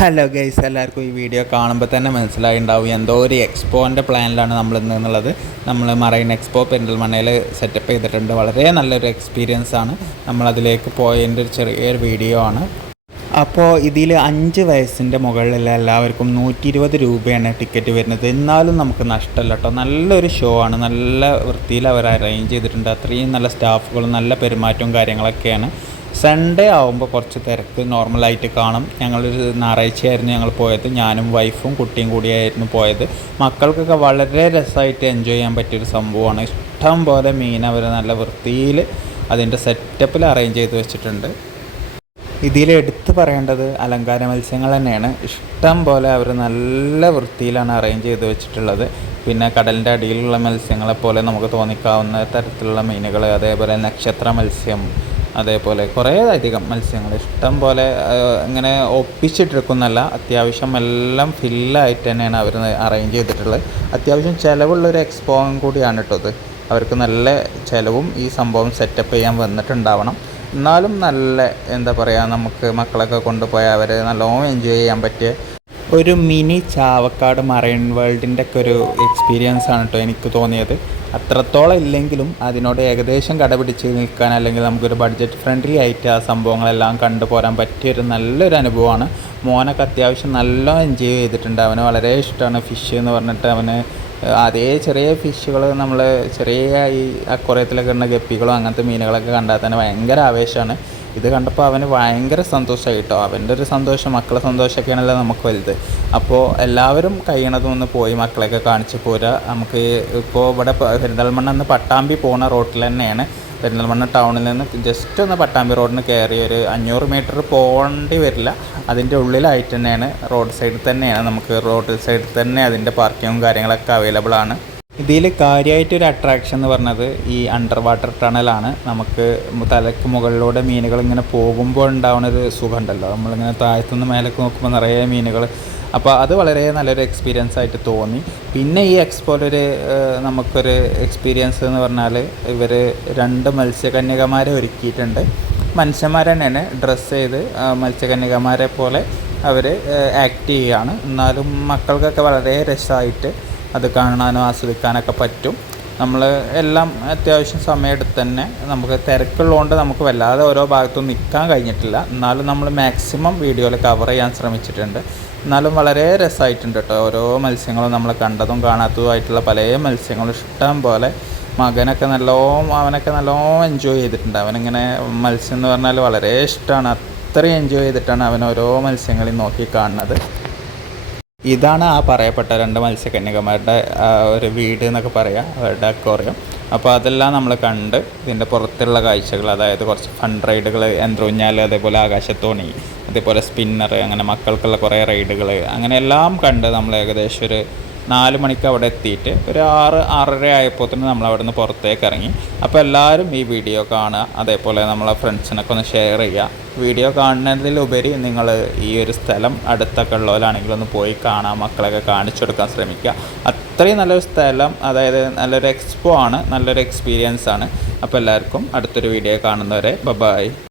Hello guys, എല്ലാവർക്കും ഈ video കാണുമ്പോൾ തന്നെ മനസ്സിലായിട്ടുണ്ടാവും എന്തോ ഒരു എക്സ്പോൻ്റെ പ്ലാനിലാണ് നമ്മൾ എന്നുള്ളത്. നമ്മൾ മറൈൻ എക്സ്പോ പെരിന്തൽമണ്ണയിൽ സെറ്റപ്പ് ചെയ്തിട്ടുണ്ട്. വളരെ നല്ലൊരു എക്സ്പീരിയൻസ് ആണ്. നമ്മളതിലേക്ക് പോയതിൻ്റെ ഒരു ചെറിയൊരു വീഡിയോ ആണ്. അപ്പോൾ ഇതിൽ 5 വയസ്സിൻ്റെ മുകളിലുള്ള എല്ലാവർക്കും 120 രൂപയാണ് ടിക്കറ്റ് വരുന്നത്. എന്നാലും നമുക്ക് നഷ്ടമല്ല കേട്ടോ. നല്ലൊരു ഷോ ആണ്. നല്ല വൃത്തിയിൽ അവർ അറേഞ്ച് ചെയ്തിട്ടുണ്ട്. അത്രയും നല്ല സ്റ്റാഫുകളും നല്ല പെരുമാറ്റവും കാര്യങ്ങളൊക്കെയാണ്. സൺഡേ ആകുമ്പോൾ കുറച്ച് തിരക്ക് നോർമലായിട്ട് കാണും. ഞങ്ങളൊരു ഞായറാഴ്ചയായിരുന്നു ഞങ്ങൾ പോയത്. ഞാനും വൈഫും കുട്ടിയും കൂടിയായിരുന്നു പോയത്. മക്കൾക്കൊക്കെ വളരെ രസമായിട്ട് എൻജോയ് ചെയ്യാൻ പറ്റിയൊരു സംഭവമാണ്. ഇഷ്ടം പോലെ മീൻ അവർ നല്ല വൃത്തിയിൽ അതിൻ്റെ സെറ്റപ്പിൽ അറേഞ്ച് ചെയ്ത് വെച്ചിട്ടുണ്ട്. ഇതിൽ എടുത്തു പറയേണ്ടത് അലങ്കാര മത്സ്യങ്ങൾ തന്നെയാണ്. ഇഷ്ടം പോലെ അവർ നല്ല വൃത്തിയിലാണ് അറേഞ്ച് ചെയ്ത് വെച്ചിട്ടുള്ളത്. പിന്നെ കടലിൻ്റെ അടിയിലുള്ള മത്സ്യങ്ങളെപ്പോലെ നമുക്ക് തോന്നിക്കാവുന്ന തരത്തിലുള്ള മീനുകൾ, അതേപോലെ നക്ഷത്ര മത്സ്യം, അതേപോലെ കുറേ അധികം മത്സ്യങ്ങൾ ഇഷ്ടം പോലെ ഇങ്ങനെ ഒപ്പിച്ചിട്ടിരിക്കുന്നല്ല. അത്യാവശ്യം എല്ലാം ഫില്ലായിട്ട് തന്നെയാണ് അവർ അറേഞ്ച് ചെയ്തിട്ടുള്ളത്. അത്യാവശ്യം ചിലവുള്ളൊരു എക്സ്പോയും കൂടിയാണ് കേട്ടോ ഇത്. അവർക്ക് നല്ല ചിലവും ഈ സംഭവം സെറ്റപ്പ് ചെയ്യാൻ വന്നിട്ടുണ്ടാവണം. എന്നാലും നല്ല എന്താ പറയുക, നമുക്ക് മക്കളൊക്കെ കൊണ്ടുപോയി അവർ നല്ലോണം എൻജോയ് ചെയ്യാൻ പറ്റിയ ഒരു മിനി ചാവക്കാട് മറൈൻ വേൾഡിൻ്റെ ഒക്കെ ഒരു എക്സ്പീരിയൻസ് ആണ് കേട്ടോ എനിക്ക് തോന്നിയത്. അത്രത്തോളം ഇല്ലെങ്കിലും അതിനോട് ഏകദേശം കടപിടിച്ച് നിൽക്കാൻ, അല്ലെങ്കിൽ നമുക്കൊരു ബഡ്ജറ്റ് ഫ്രണ്ട്ലി ആയിട്ട് ആ സംഭവങ്ങളെല്ലാം കണ്ടുപോരാൻ പറ്റിയൊരു നല്ലൊരു അനുഭവമാണ്. മോനൊക്കെ അത്യാവശ്യം നല്ല എൻജോയ് ചെയ്തിട്ടുണ്ട്. അവന് വളരെ ഇഷ്ടമാണ് ഫിഷ് എന്ന് പറഞ്ഞിട്ട്. അവന് അതേ ചെറിയ ഫിഷുകൾ, നമ്മൾ ചെറിയ ഈ അക്വേറിയത്തിലൊക്കെ ഉള്ള ഗപ്പികളോ അങ്ങനത്തെ മീനുകളൊക്കെ കണ്ടാൽ തന്നെ ഭയങ്കര ആവേശമാണ്. ഇത് കണ്ടപ്പോൾ അവന് ഭയങ്കര സന്തോഷമായി കേട്ടോ. അവൻ്റെ ഒരു സന്തോഷം, മക്കളെ സന്തോഷമൊക്കെയാണല്ലോ നമുക്ക് വലുത്. അപ്പോൾ എല്ലാവരും കഴിയണതും ഒന്ന് പോയി മക്കളെയൊക്കെ കാണിച്ച് പോരുക. നമുക്ക് ഇപ്പോൾ ഇവിടെ പെരിന്തൽമണ്ണ നിന്ന് പട്ടാമ്പി പോകുന്ന റോട്ടിൽ തന്നെയാണ്. പെരിന്തൽമണ്ണ ടൗണിൽ നിന്ന് ജസ്റ്റ് ഒന്ന് പട്ടാമ്പി റോഡിന് കയറി ഒരു 500 മീറ്റർ പോകേണ്ടി വരില്ല. അതിൻ്റെ ഉള്ളിലായിട്ട് തന്നെയാണ്, റോഡ് സൈഡിൽ തന്നെയാണ്. നമുക്ക് റോഡ് സൈഡിൽ തന്നെ അതിൻ്റെ പാർക്കിങ്ങും കാര്യങ്ങളൊക്കെ അവൈലബിൾ ആണ്. ഇതിൽ കാര്യമായിട്ടൊരു അട്രാക്ഷൻ എന്ന് പറഞ്ഞത് ഈ അണ്ടർ വാട്ടർ ടണലാണ്. നമുക്ക് തലയ്ക്ക് മുകളിലൂടെ മീനുകൾ ഇങ്ങനെ പോകുമ്പോൾ ഉണ്ടാവുന്നൊരു സുഖമുണ്ടല്ലോ. നമ്മളിങ്ങനെ താഴത്തുനിന്ന് മേലേക്ക് നോക്കുമ്പോൾ നിറയെ മീനുകൾ. അപ്പോൾ അത് വളരെ നല്ലൊരു എക്സ്പീരിയൻസ് ആയിട്ട് തോന്നി. പിന്നെ ഈ എക്സ്പോയിലൊരു നമുക്കൊരു എക്സ്പീരിയൻസ് എന്ന് പറഞ്ഞാൽ ഇവർ 2 മത്സ്യകന്യകമാരെ ഒരുക്കിയിട്ടുണ്ട്. മനുഷ്യന്മാർ തന്നെയാണ് ഡ്രസ്സ് ചെയ്ത് മത്സ്യകന്യകമാരെ പോലെ അവർ ആക്ട് ചെയ്യുകയാണ്. എന്നാലും മക്കൾക്കൊക്കെ വളരെ രസമായിട്ട് അത് കാണാനോ ആസ്വദിക്കാനൊക്കെ പറ്റും. നമ്മൾ എല്ലാം അത്യാവശ്യം സമയമെടുത്ത് തന്നെ, നമുക്ക് തിരക്കുള്ളതുകൊണ്ട് നമുക്ക് വല്ലാതെ ഓരോ ഭാഗത്തും നിൽക്കാൻ കഴിഞ്ഞിട്ടില്ല. എന്നാലും നമ്മൾ മാക്സിമം വീഡിയോയിൽ കവർ ചെയ്യാൻ ശ്രമിച്ചിട്ടുണ്ട്. എന്നാലും വളരെ രസമായിട്ടുണ്ട് കേട്ടോ. ഓരോ മത്സ്യങ്ങളും നമ്മൾ കണ്ടതും കാണാത്തതുമായിട്ടുള്ള പല മത്സ്യങ്ങളും ഇഷ്ടം പോലെ. അവനൊക്കെ നല്ലോണം എൻജോയ് ചെയ്തിട്ടുണ്ട്. അവനിങ്ങനെ മത്സ്യം എന്ന് പറഞ്ഞാൽ വളരെ ഇഷ്ടമാണ്. അത്രയും എൻജോയ് ചെയ്തിട്ടാണ് അവൻ ഓരോ മത്സ്യങ്ങളിൽ നോക്കി കാണുന്നത്. ഇതാണ് ആ പറയപ്പെട്ട 2 മത്സ്യകന്യകമാരുടെ ഒരു വീട് എന്നൊക്കെ പറയാം, അവരുടെ അക്വേറിയം. അപ്പോൾ അതെല്ലാം നമ്മൾ കണ്ട് ഇതിൻ്റെ പുറത്തുള്ള കാഴ്ചകൾ, അതായത് കുറച്ച് ഫൺ റൈഡുകൾ, യന്ത്രൂഞ്ഞാൽ, അതേപോലെ ആകാശത്തോണി, അതേപോലെ സ്പിന്നർ, അങ്ങനെ മക്കൾക്കുള്ള കുറേ റൈഡുകൾ, അങ്ങനെ എല്ലാം കണ്ട് നമ്മൾ ഏകദേശം ഒരു 4 മണിക്ക് അവിടെ എത്തിയിട്ട് ഒരു 6-6:30 ആയപ്പോൾ തന്നെ നമ്മൾ അവിടെ നിന്ന് പുറത്തേക്ക് ഇറങ്ങി. അപ്പോൾ എല്ലാവരും ഈ വീഡിയോ കാണുക, അതേപോലെ നമ്മളെ ഫ്രണ്ട്സിനൊക്കെ ഒന്ന് ഷെയർ ചെയ്യുക. വീഡിയോ കാണുന്നതിലുപരി നിങ്ങൾ ഈ ഒരു സ്ഥലം അടുത്തൊക്കെ ഉള്ളവരാണെങ്കിൽ ഒന്ന് പോയി കാണാൻ, മക്കളൊക്കെ കാണിച്ചു കൊടുക്കാൻ ശ്രമിക്കുക. അത്രയും നല്ലൊരു സ്ഥലം, അതായത് നല്ലൊരു എക്സ്പോ ആണ്, നല്ലൊരു എക്സ്പീരിയൻസ് ആണ്. അപ്പോൾ എല്ലാവർക്കും അടുത്തൊരു വീഡിയോ കാണുന്നവരെ ബൈ.